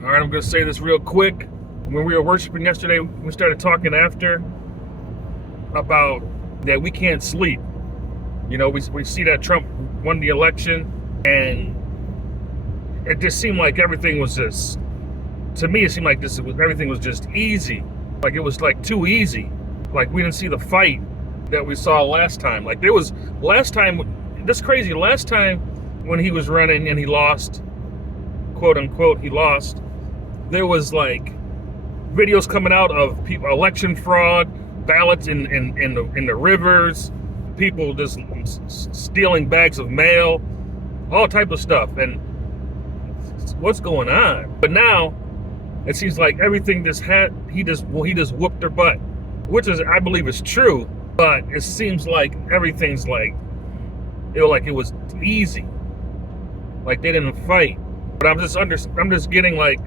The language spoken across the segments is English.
All right, I'm going to say this real quick. When we were worshiping yesterday, we started talking after about that we can't sleep. You know, we see that Trump won the election, and it just seemed like everything was just, to me, it seemed like everything was just easy. Like it was like too easy. Like we didn't see the fight that we saw last time. Like there was last time, this crazy, last time when he was running and he lost, quote unquote, he lost, there was like videos coming out of people, election fraud, ballots in the rivers, people just stealing bags of mail, all type of stuff. And what's going on? But now it seems like everything he just whooped their butt, which is, I believe, is true. But it seems like everything's like it was easy, like they didn't fight. But I'm just getting like,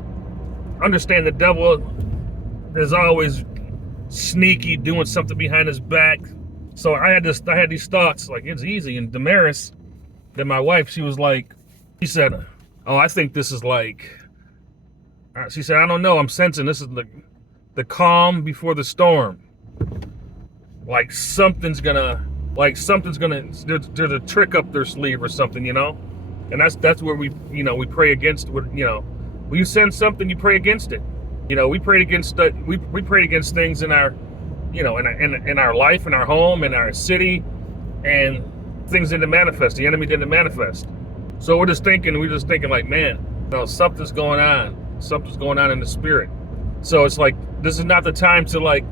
understand the devil is always sneaky, doing something behind his back. So I had these thoughts like it's easy. And Damaris, then my wife, she said, "Oh, I think this is like," she said, "I don't know. I'm sensing this is the calm before the storm. Like something's gonna, there's a trick up their sleeve or something, you know." And that's where we pray against what, when you sense something, you pray against it. We prayed against we prayed against things in our, in our life, in our home, in our city, and things didn't manifest. The enemy didn't manifest. So we're just thinking like, man, something's going on. Something's going on in the spirit. So it's like, this is not the time to like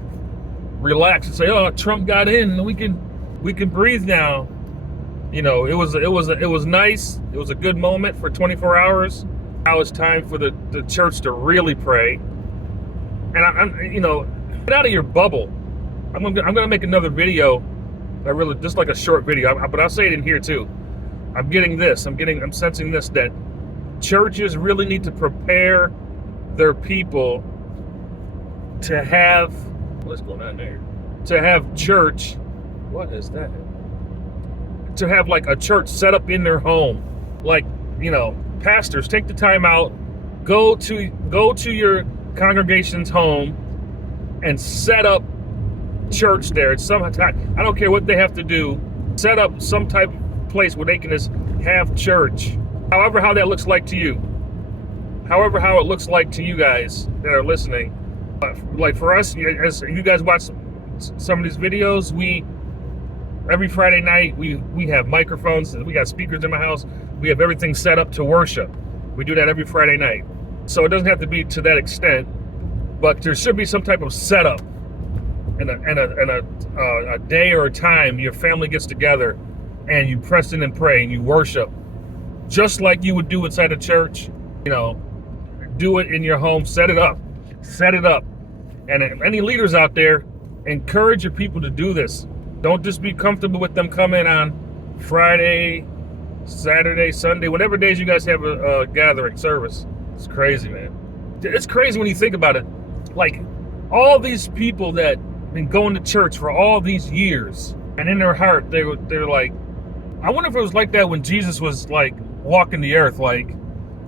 relax and say, oh, Trump got in, we can breathe now. It was nice. It was a good moment for 24 hours. Now it's time for the church to really pray. And I'm get out of your bubble. I'm gonna make another video. Just like a short video, but I'll say it in here too. I'm sensing this, that churches really need to prepare their people to have, what's going on there? To have church, what is that? To have like a church set up in their home. Like, pastors, take the time out, go to your congregation's home and set up church there. It's sometime, I don't care what they have to do, set up some type of place where they can just have church. However, how that looks like to you. However, how it looks like to you guys that are listening. Like for us, as you guys watch some of these videos, every Friday night, we have microphones, we got speakers in my house, we have everything set up to worship. We do that every Friday night. So it doesn't have to be to that extent, but there should be some type of setup and a day or a time your family gets together and you press in and pray and you worship, just like you would do inside a church. Do it in your home, set it up. And any leaders out there, encourage your people to do this. Don't just be comfortable with them coming on Friday, Saturday, Sunday, whatever days you guys have a gathering service. It's crazy, man. It's crazy when you think about it. Like, all these people that been going to church for all these years, and in their heart, they're like, I wonder if it was like that when Jesus was like walking the earth. Like,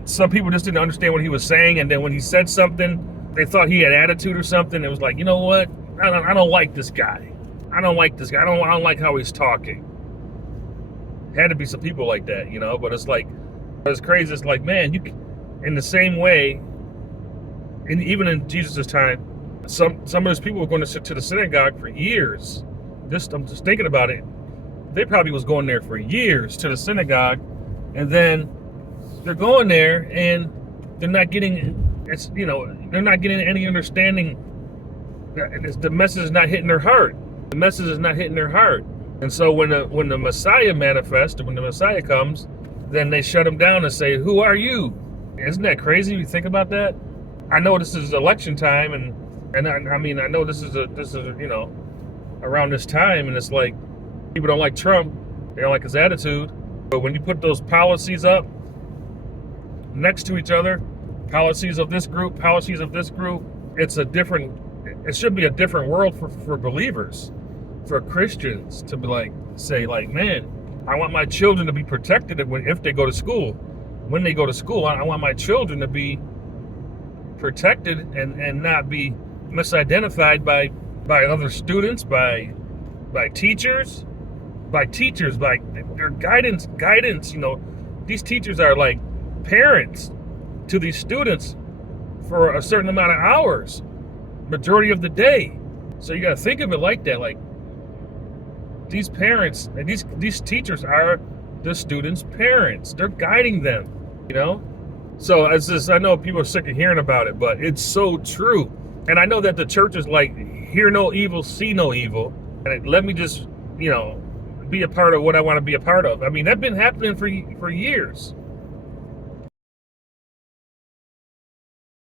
some people just didn't understand what he was saying, and then when he said something, they thought he had attitude or something. It was like, you know what? I don't like this guy. I don't like this guy. I don't like how he's talking. Had to be some people like that, but it's like, it's crazy. It's like, man, in the same way, and even in Jesus' time, some of those people were going to sit to the synagogue for years. I'm just thinking about it. They probably was going there for years to the synagogue, and then they're going there and they're not getting any understanding. The message is not hitting their heart. The message is not hitting their heart. And so when the Messiah manifests, when the Messiah comes, then they shut him down and say, who are you? Isn't that crazy? You think about that? I know this is election time, and I know this is around this time, and it's like, people don't like Trump. They don't like his attitude. But when you put those policies up next to each other, policies of this group, it should be a different world for believers, for Christians to be like, say like, man, I want my children to be protected if they go to school. When they go to school, I want my children to be protected and not be misidentified by other students, by teachers, by their guidance. These teachers are like parents to these students for a certain amount of hours, majority of the day. So you got to think of it like that. Like, these parents and these teachers are the students' parents. They're guiding them, So I know people are sick of hearing about it, but it's so true. And I know that the church is like, hear no evil, see no evil. And let me just, be a part of what I want to be a part of. I mean, that's been happening for years.